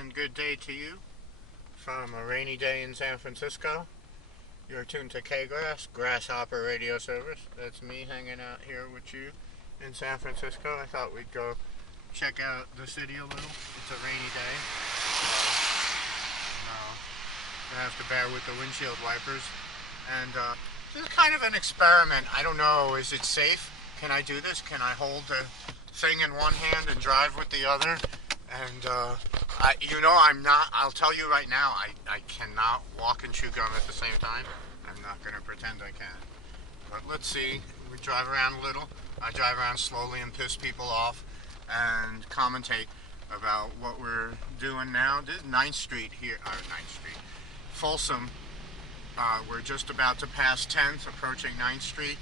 and good day to you from a rainy day in San Francisco. You're tuned to K-Grass, Grasshopper radio service. That's me hanging out here with you in San Francisco. I thought we'd go check out the city a little. It's a rainy day, so I have to bear with the windshield wipers. And this is kind of an experiment. I don't know, is it safe? Can I do this? Can I hold the thing in one hand and drive with the other? And I'm not, I'll tell you right now, I cannot walk and chew gum at the same time. I'm not going to pretend I can. But let's see, we drive around a little. I drive around slowly and piss people off and commentate about what we're doing now. This is 9th Street here, 9th Street, Folsom. We're just about to pass 10th, approaching 9th Street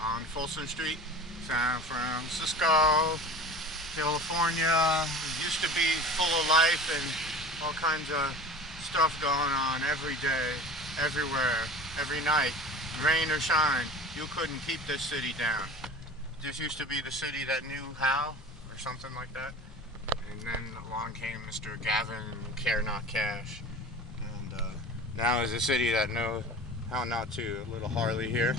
on Folsom Street, San Francisco, California. It used to be full of life and all kinds of stuff going on every day, everywhere, every night, rain or shine. You couldn't keep this city down. This used to be the city that knew how, or something like that. And then along came Mr. Gavin Care Not Cash. And now is a city that knows how not to. A little Harley here.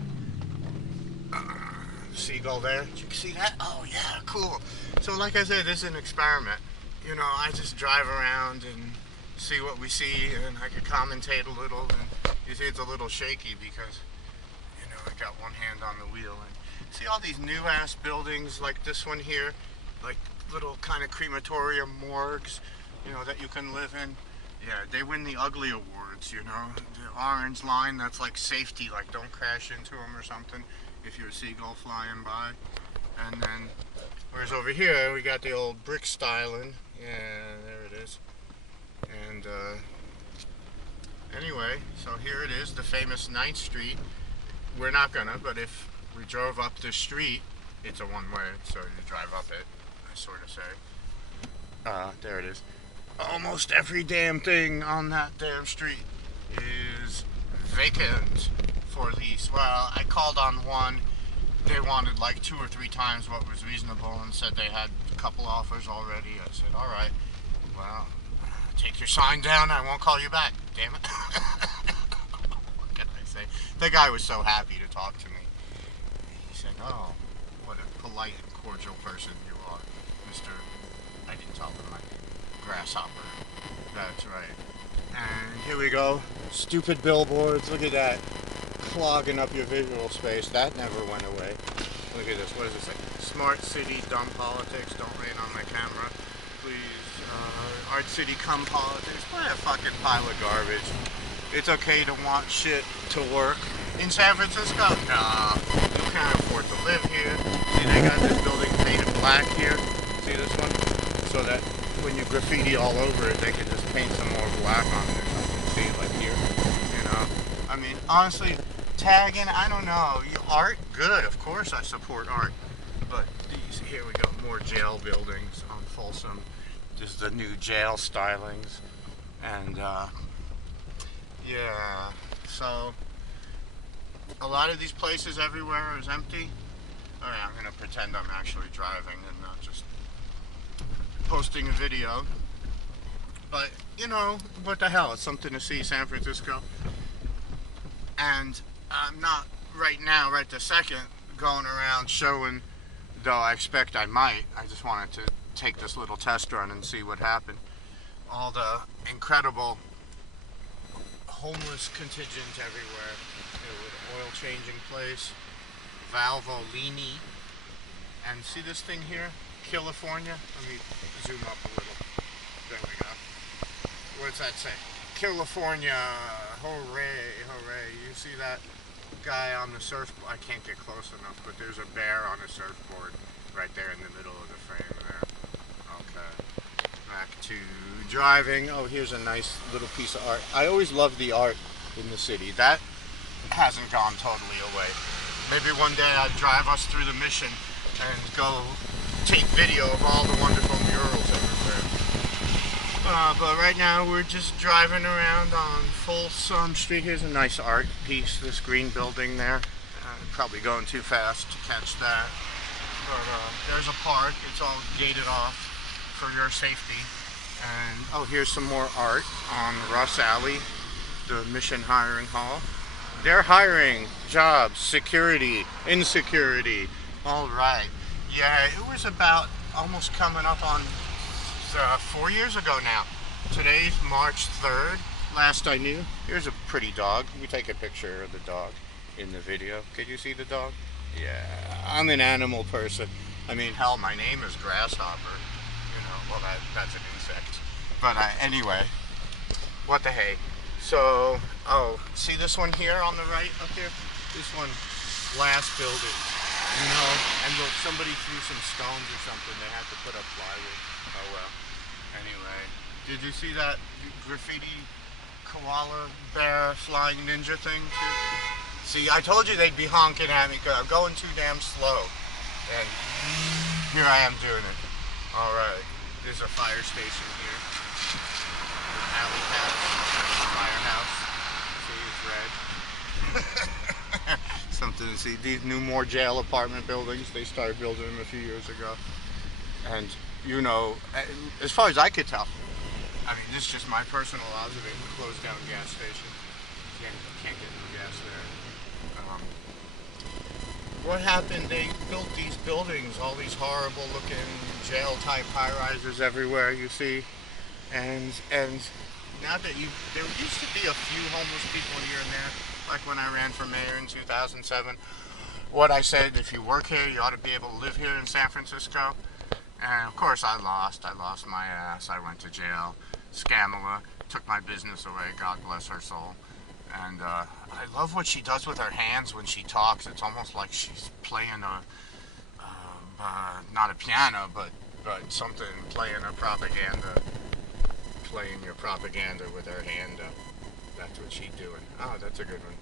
Seagull there. Did you see that? Oh yeah, cool. So like I said, this is an experiment. You know, I just drive around and see what we see, and I could commentate a little. And you see it's a little shaky because, you know, I got one hand on the wheel. And see all these new ass buildings like this one here, like little kind of crematorium morgues, you know, that you can live in. Yeah, they win the ugly awards, you know. The orange line, that's like safety, like don't crash into them or something if you're a seagull flying by. And then, whereas over here, we got the old brick styling. Yeah, there it is. And anyway, so here it is, the famous 9th Street. We're not gonna, but if we drove up the street, it's a one-way, so you drive up it, I sort of say. There it is. Almost every damn thing on that damn street is vacant for lease. Well, I called on one. They wanted like 2 or 3 times what was reasonable and said they had a couple offers already. I said, all right, well, take your sign down. I won't call you back. Damn it. What can I say? The guy was so happy to talk to me. He said, oh, what a polite and cordial person you are, Mr. I didn't tell him my Grasshopper. That's right. And here we go. Stupid billboards. Look at that. Clogging up your visual space. That never went away. Look at this. What does it say? Smart city, dumb politics. Don't rain on my camera. Please. Art city, come politics. What a fucking pile of garbage. It's okay to want shit to work. In San Francisco? Nah. You can't afford to live here. See, they got this building painted black here. See this one? So that when you graffiti all over it, they could just paint some more black on it or something. See, like here, you know? I mean, honestly, tagging, I don't know. Art, good, of course I support art. But these, here we go, more jail buildings on Folsom. Just the new jail stylings. And, yeah, so a lot of these places everywhere is empty. Alright, I'm going to pretend I'm actually driving and not just posting a video, but you know, what the hell, it's something to see, San Francisco. And I'm not right now, right this second, going around showing, though I expect I might. I just wanted to take this little test run and see what happened. All the incredible homeless contingent everywhere. An oil changing place, Valvolini, and see this thing here? California. Let me zoom up a little. There we go. What's that say? California. Hooray, hooray. You see that guy on the surfboard? I can't get close enough, but there's a bear on a surfboard right there in the middle of the frame there. Okay. Back to driving. Oh, here's a nice little piece of art. I always love the art in the city. That hasn't gone totally away. Maybe one day I'd drive us through the Mission and go take video of all the wonderful murals everywhere. But right now we're just driving around on Folsom Street. Here's a nice art piece, this green building there. Probably going too fast to catch that. But there's a park. It's all gated off for your safety. And oh, here's some more art on Ross Alley, the Mission Hiring Hall. They're hiring jobs, security, insecurity. All right. Yeah, it was about almost coming up on 4 years ago now. Today's March 3rd. Last I knew. Here's a pretty dog. You take a picture of the dog in the video. Could you see the dog? Yeah, I'm an animal person. I mean, hell, my name is Grasshopper. You know, well, that's an insect. But anyway, what the hey. So, oh, see this one here on the right up here? This one, last building. You know, and look, somebody threw some stones or something. They had to put up plywood. Oh well. Anyway, did you see that graffiti koala bear flying ninja thing too? See, I told you they'd be honking at me because I'm going too damn slow. And here I am doing it. Alright, there's a fire station here. Alley house, firehouse. See, it's red. Something to see. These new more jail apartment buildings, they started building them a few years ago. And, you know, as far as I could tell, I mean, this is just my personal observation. Closed down gas station. Can't get no gas there. What happened? They built these buildings, all these horrible looking jail type high rises everywhere, you see. And now that there used to be a few homeless people here and there, like when I ran for mayor in 2007. What I said, if you work here, you ought to be able to live here in San Francisco. And of course I lost my ass. I went to jail. Scamala took my business away, God bless her soul. And I love what she does with her hands when she talks. It's almost like she's playing not a piano, but something, playing your propaganda with her hand. That's what she's doing. Oh, that's a good one.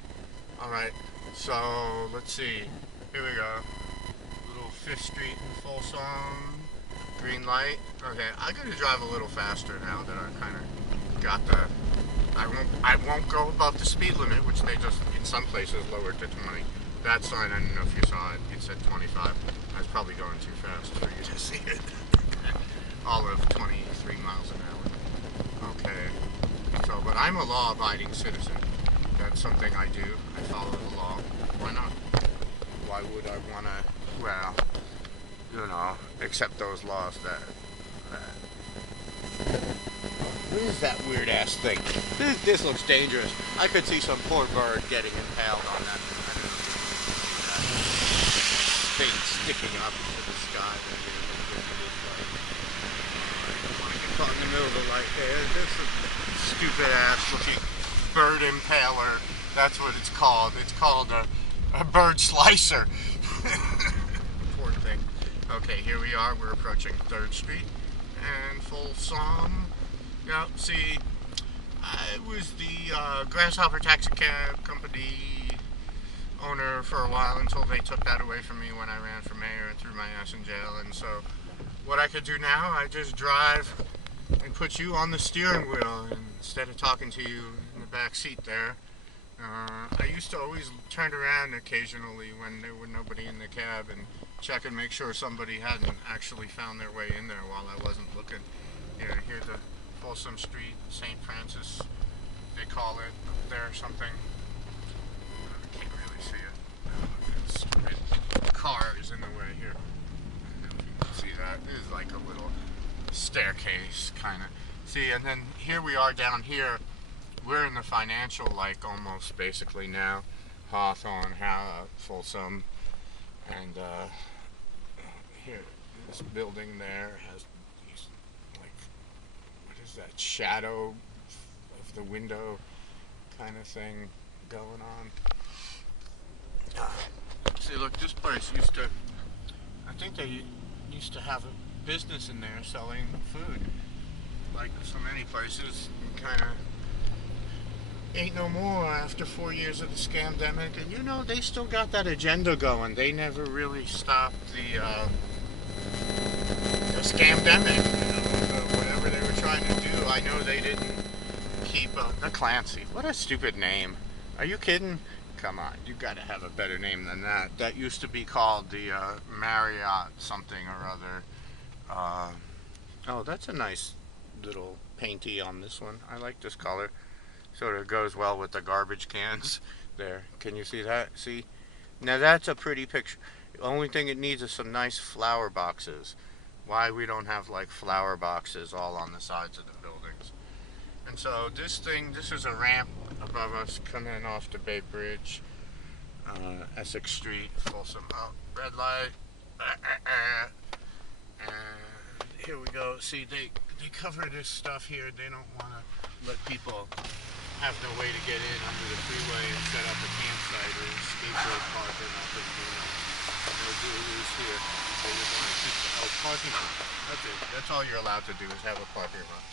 Alright, so let's see. Here we go. Little 5th Street in Folsom. Green light. Okay, I'm going to drive a little faster now that I kind of got the... I won't go above the speed limit, which they just, in some places, lowered to 20. That sign, I don't know if you saw it, it said 25. I was probably going too fast for you to see it. All of 23 miles an hour. Okay. So, but I'm a law-abiding citizen. That's something I do. I follow the law. Why not? Why would I want to, well, you know, accept those laws that what is that weird ass thing? This looks dangerous. I could see some poor bird getting impaled on that. I don't know. Thing sticking up into the sky. I don't want to get caught in the middle of the light there. This is stupid ass looking bird impaler. That's what it's called. It's called a bird slicer. Poor thing. Okay, here we are. We're approaching 3rd Street and Folsom. Yeah, see, I was the Grasshopper Taxicab company owner for a while until they took that away from me when I ran for mayor and threw my ass in jail. And so what I could do now, I just drive and put you on the steering wheel instead of talking to you in the back seat there. I used to always turn around occasionally when there was nobody in the cab and check and make sure somebody hadn't actually found their way in there while I wasn't looking. Yeah, here's the Folsom Street, St. Francis, they call it up there or something. I can't really see it. Stupid cars in the way here. I don't know if you can see that. This is like a little staircase, kind of. See, and then here we are down here. We're in the financial, like, almost basically now. Hawthorne, Folsom, and here, this building there has these, like, what is that, shadow of the window kind of thing going on. See, look, this place used to, I think they used to have a business in there selling food, like so many places, kind of ain't no more after 4 years of the scamdemic. And you know, they still got that agenda going. They never really stopped the scamdemic, you know, whatever they were trying to do. I know they didn't keep the Clancy. What a stupid name. Are you kidding? Come on, you gotta have a better name than that. That used to be called the Marriott something or other. Oh, that's a nice little painty on this one. I like this color. Sort of goes well with the garbage cans there. Can you see that? See? Now that's a pretty picture. The only thing it needs is some nice flower boxes. Why we don't have like flower boxes all on the sides of the buildings. And so this is a ramp above us coming off the Bay Bridge, Essex Street, Folsom. Oh, red light. And here we go. See, they cover this stuff here. They don't want to let people have no way to get in under the freeway and set up a campsite or a skateboard park or nothing. No doodles here. They just want to keep the parking lot. That's it. That's all you're allowed to do is have a parking lot.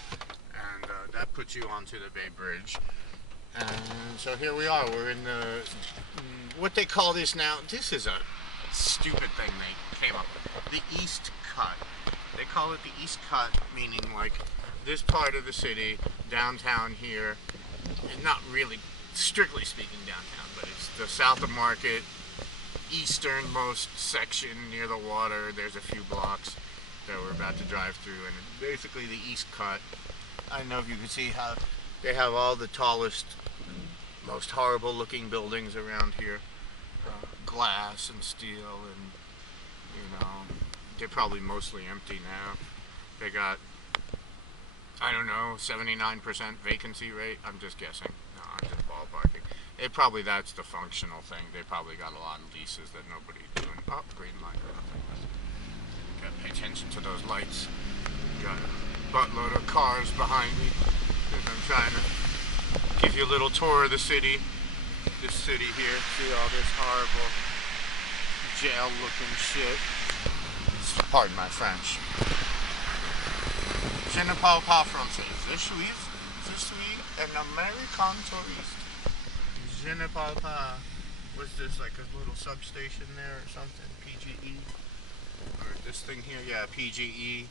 And that puts you onto the Bay Bridge. And so here we are. We're in the, what they call this now, this is a stupid thing they came up with. The East Cut. They call it the East Cut, meaning like this part of the city, downtown here, not really strictly speaking downtown, but it's the South of Market, easternmost section near the water. There's a few blocks that we're about to drive through, and it's basically the East Cut. I don't know if you can see how they have all the tallest, most horrible looking buildings around here. Glass and steel, and they're probably mostly empty now. They got, I don't know, 79% vacancy rate. I'm just guessing. No, I'm just ballparking. That's the functional thing. They probably got a lot of leases that nobody's doing. Oh, green light or nothing. Gotta pay attention to those lights. Got a buttload of cars behind me. I'm trying to give you a little tour of the city. This city here. See all this horrible jail-looking shit. Pardon my French. Je ne parle pas français. Je suis an American tourist. Je ne parle pas. What's this, like a little substation there or something? PGE? Or this thing here? Yeah, PGE.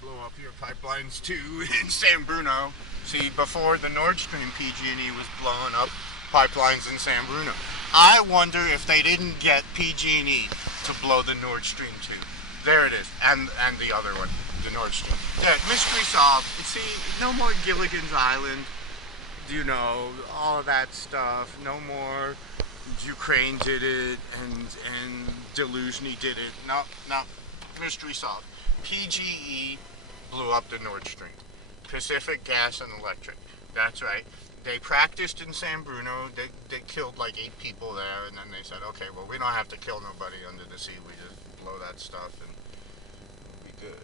Blow up your pipelines too in San Bruno. See, before the Nordstream PG&E was blowing up pipelines in San Bruno. I wonder if they didn't get PG&E to blow the Nordstream2. There it is, and the other one, the Nordstream. Yeah, mystery solved. See, no more Gilligan's Island. All of that stuff. No more Ukraine did it and Deluzhny did it. No, mystery solved. PGE blew up the Nord Stream. Pacific Gas and Electric. That's right. They practiced in San Bruno. They killed like 8 people there, and then they said, okay, well, we don't have to kill nobody under the sea. We just blow that stuff and we'll be good.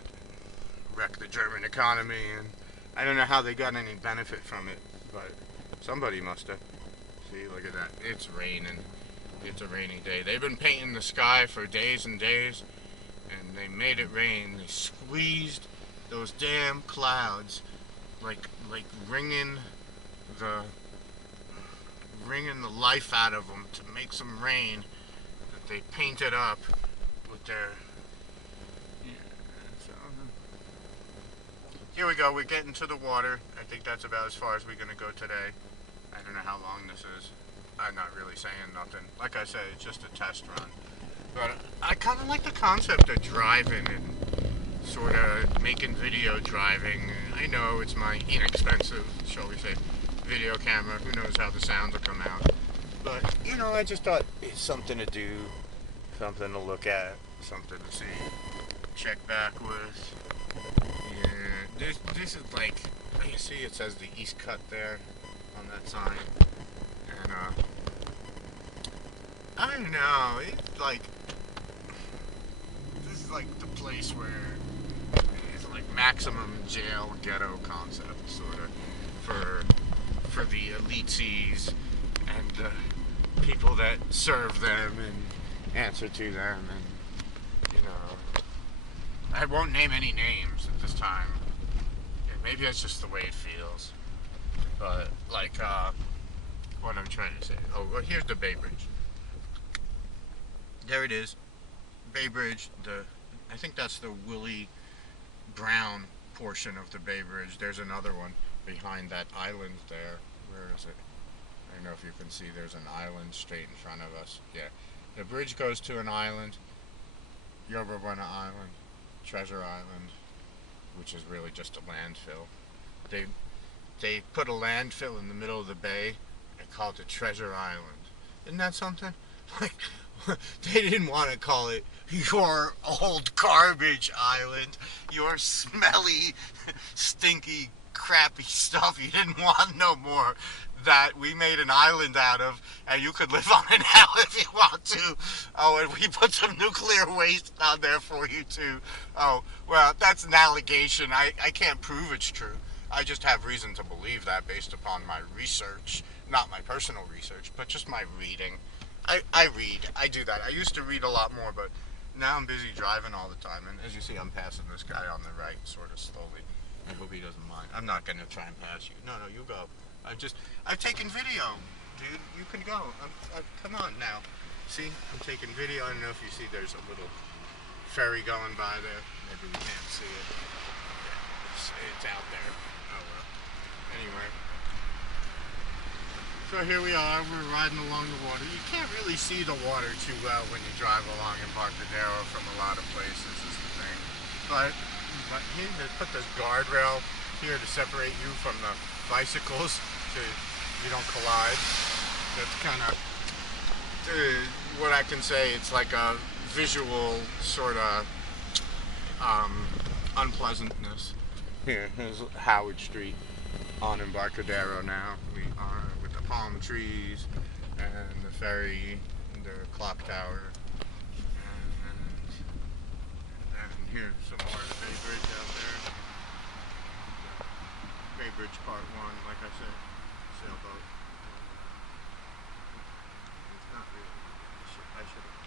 Wreck the German economy, and I don't know how they got any benefit from it, but somebody must have. See, look at that. It's raining. It's a rainy day. They've been painting the sky for days and days, and they made it rain. They squeezed those damn clouds, like wringing the life out of them to make some rain that they painted up with their. So here we go. We're getting to the water. I think that's about as far as we're gonna go today. I don't know how long this is. I'm not really saying nothing. Like I said, it's just a test run. But I kind of like the concept of driving and sort of making video driving. I know it's my inexpensive, shall we say, video camera. Who knows how the sound will come out. But, I just thought it's something to do, something to look at, something to see, check back with. Yeah, this is like, you see it says the East Cut there on that sign. And, I don't know, it's like, this is like the place where it's like maximum jail ghetto concept, sort of, for the elitees and the people that serve them and answer to them, and I won't name any names at this time. Yeah, maybe that's just the way it feels. But like what I'm trying to say. Oh, well, here's the Bay Bridge. There it is. Bay Bridge, I think that's the Willie Brown portion of the Bay Bridge. There's another one behind that island there. Where is it? I don't know if you can see, there's an island straight in front of us. Yeah. The bridge goes to an island. Yoba Island, Treasure Island, which is really just a landfill. They they put a landfill in the middle of the bay and called it Treasure Island. Isn't that something? Like, they didn't want to call it your old garbage island, your smelly, stinky, crappy stuff you didn't want no more, that we made an island out of, and you could live on it now if you want to. Oh, and we put some nuclear waste on there for you too. Oh, well, that's an allegation. I can't prove it's true. I just have reason to believe that based upon my research. Not my personal research, but just my reading. I read. I do that. I used to read a lot more, but now I'm busy driving all the time. And as you see, I'm passing this guy on the right sort of slowly. I hope he doesn't mind. I'm not going to try and pass you. No, you go. I've taken video, dude. You can go. Come on now. See, I'm taking video. I don't know if you see there's a little ferry going by there. Maybe we can't see it. Yeah, it's out there. Oh well. Anyway. So here we are, we're riding along the water. You can't really see the water too well when you drive along Embarcadero from a lot of places, is the thing. But here they put this guardrail here to separate you from the bicycles so you don't collide. That's kind of what I can say. It's like a visual sort of unpleasantness. Here's Howard Street on Embarcadero now. We are with the palm trees and the ferry and the clock tower. And here's some more of the Bay Bridge out there. Bay Bridge Part 1, like I said, sailboat. It's not really. I should have.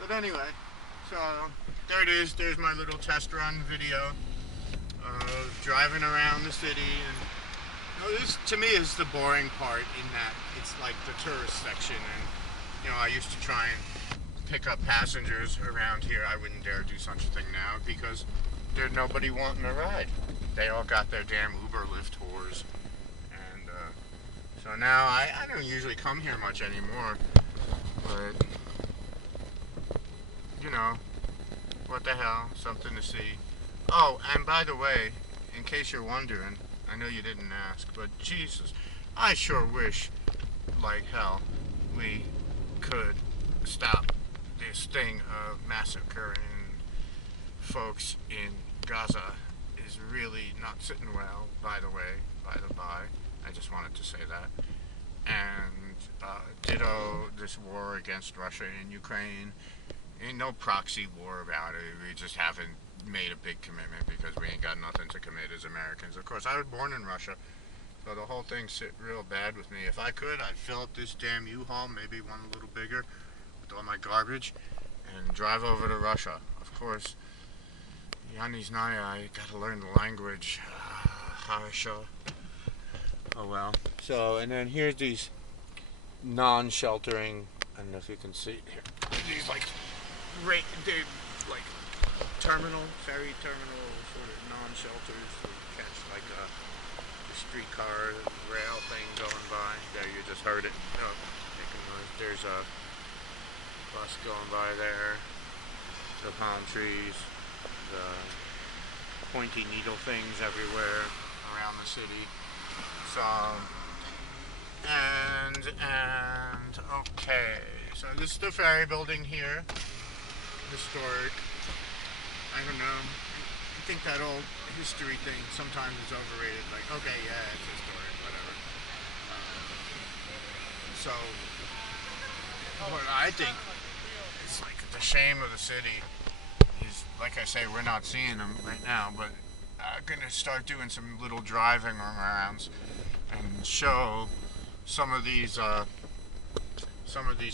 But anyway, so there it is. There's my little test run video of driving around the city. And this to me is the boring part, in that it's like the tourist section, and I used to try and pick up passengers around here. I wouldn't dare do such a thing now because there's nobody wanting a ride. They all got their damn Uber Lyft tours, and so now I don't usually come here much anymore, but what the hell, something to see. Oh, and by the way, in case you're wondering, I know you didn't ask, but Jesus, I sure wish like hell we could stop this thing of massacring folks in Gaza. Is really not sitting well, by the by. I just wanted to say that. And ditto this war against Russia and Ukraine. Ain't no proxy war about it. We just haven't made a big commitment because we ain't got nothing to commit as Americans. Of course, I was born in Russia, so the whole thing sit real bad with me. If I could, I'd fill up this damn U-Haul, maybe one a little bigger, with all my garbage, and drive over to Russia. Of course, Yanni's Naya, I gotta learn the language. Harsha. Oh well. So, and then here's these non-sheltering, I don't know if you can see here, these they're like ferry terminal sort of non-shelters to catch like a streetcar rail thing going by. There, you just heard it. Oh, making noise. There's a bus going by there. The palm trees, the pointy needle things everywhere around the city. So, and okay. So this is the ferry building here. Historic. I don't know. I think that old history thing sometimes is overrated. Like, okay, yeah, it's historic, whatever. So, what I think is like the shame of the city is, like I say, we're not seeing them right now, but I'm gonna start doing some little driving arounds and show some of these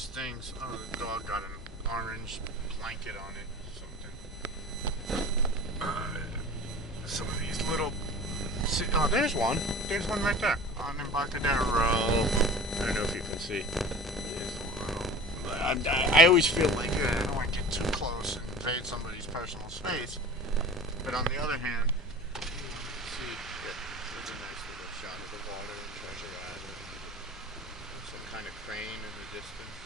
things. Oh, the dog got an orange blanket on it. Some of these little. Oh, there's one. There's one right there on Embarcadero. I don't know if you can see. I always feel like I don't want to get too close and invade somebody's personal space. But on the other hand, see, there's a nice little shot of the water in Treasure Island. Some kind of crane in the distance.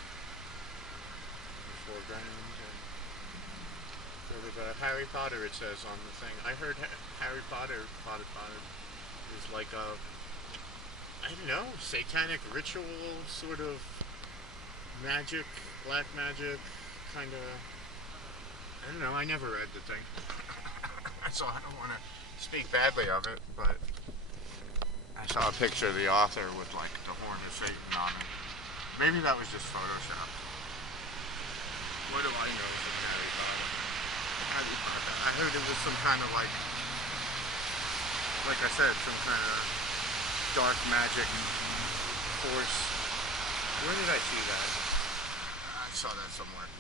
In the foreground. And There was a Harry Potter, it says on the thing. I heard Harry Potter is like a, I don't know, satanic ritual sort of magic, black magic, kind of. I don't know. I never read the thing, so I don't want to speak badly of it. But I saw a picture of the author with like the horn of Satan on it. Maybe that was just Photoshop. What do I know from Harry Potter? I heard it was some kind of like I said, some kind of dark magic force. Where did I see that? I saw that somewhere.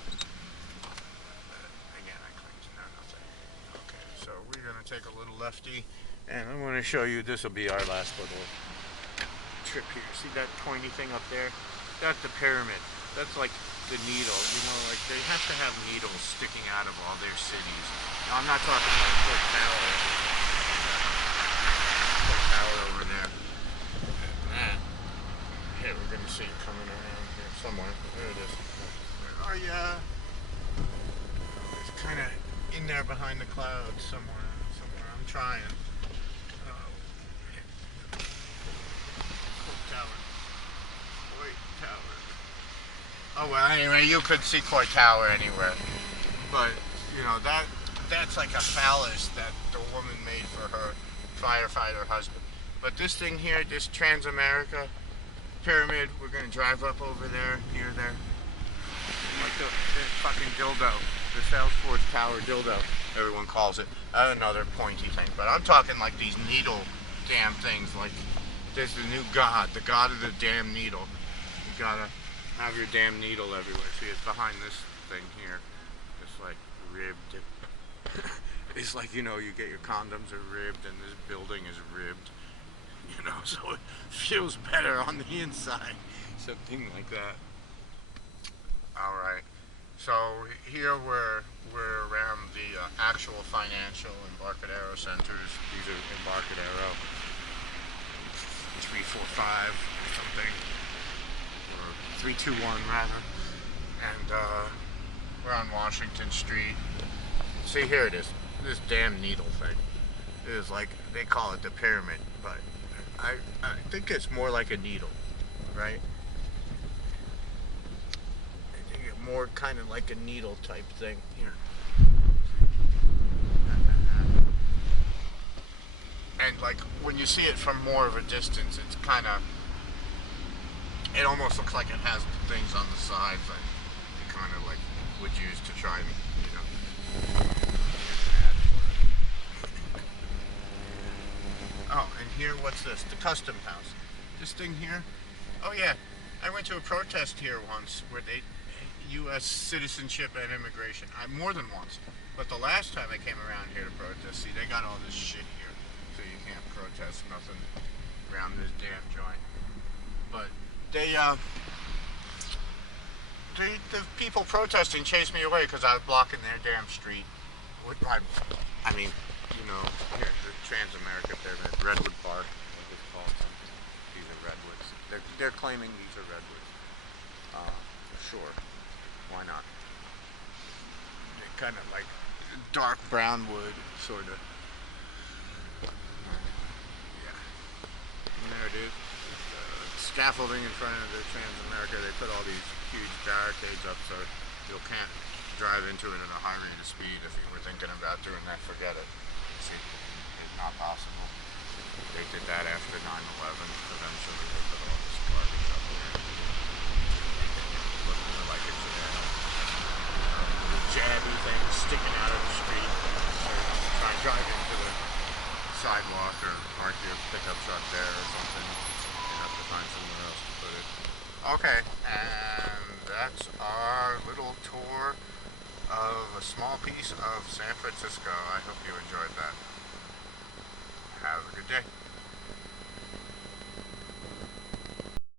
Again, I claim to know nothing. Okay, so we're going to take a little lefty, and I'm going to show you, this will be our last little trip here. See that pointy thing up there? That's the pyramid. That's like the needle, you know, like they have to have needles sticking out of all their cities. Now, I'm not talking about Fort Tower. Over there. And here, we're going to see it coming around here somewhere. There it is. Where are ya? It's kind of in there behind the clouds somewhere. I'm trying. Court Tower. Oh, well, anyway, you could see Court Tower anywhere. But, you know, that's like a phallus that the woman made for her firefighter husband. But this thing here, this Transamerica pyramid, we're going to drive up over there, near there. Like the fucking dildo. The Salesforce Tower dildo, everyone calls it. Another pointy thing. But I'm talking like these needle damn things. Like, there's the new god, the god of the damn needle. You gotta have your damn needle everywhere. See, it's behind this thing here. It's like ribbed. It's like, you know, you get your condoms are ribbed and this building is ribbed. You know, so it feels better on the inside. Something like that. Alright. So here we're around the actual financial Embarcadero centers. These are Embarcadero 345 or something. Or 321 rather. And we're on Washington Street. See, here it is. This damn needle thing. It is like, they call it the pyramid, but I think it's more like a needle, right? I think it's more kind of like a needle type thing. Here. And like, when you see it from more of a distance, it's kind of, it almost looks like it has things on the sides that you kind of like would use to try and, you know. Oh, and here, what's this? The Custom House. This thing here? Oh yeah, I went to a protest here once with U.S. citizenship and immigration. More than once. But the last time I came around here to protest, see, they got all this shit here. So you can't protest nothing around this damn joint. But the people protesting chased me away because I was blocking their damn street. With my, I mean, you know, here, the Transamerica Pyramid, Redwood Park, what it's called. These are redwoods. They're claiming these are redwoods. Sure, why not? They're kind of like dark brown wood, sort of. Yeah. And there it is. Scaffolding in front of the Transamerica. They put all these huge barricades up so you can't drive into it at a high rate of speed. If you were thinking about doing that, forget it. See, it's not possible. They did that after 9/11. Eventually, they put all this garbage up there. Look more like it's a jabby thing sticking out of the street. So try and drive into the sidewalk or park your pickup truck there or something. You have to find somewhere else to put it. Okay, and that's our little tour of a small piece of San Francisco. I hope you enjoyed that. Have a good day.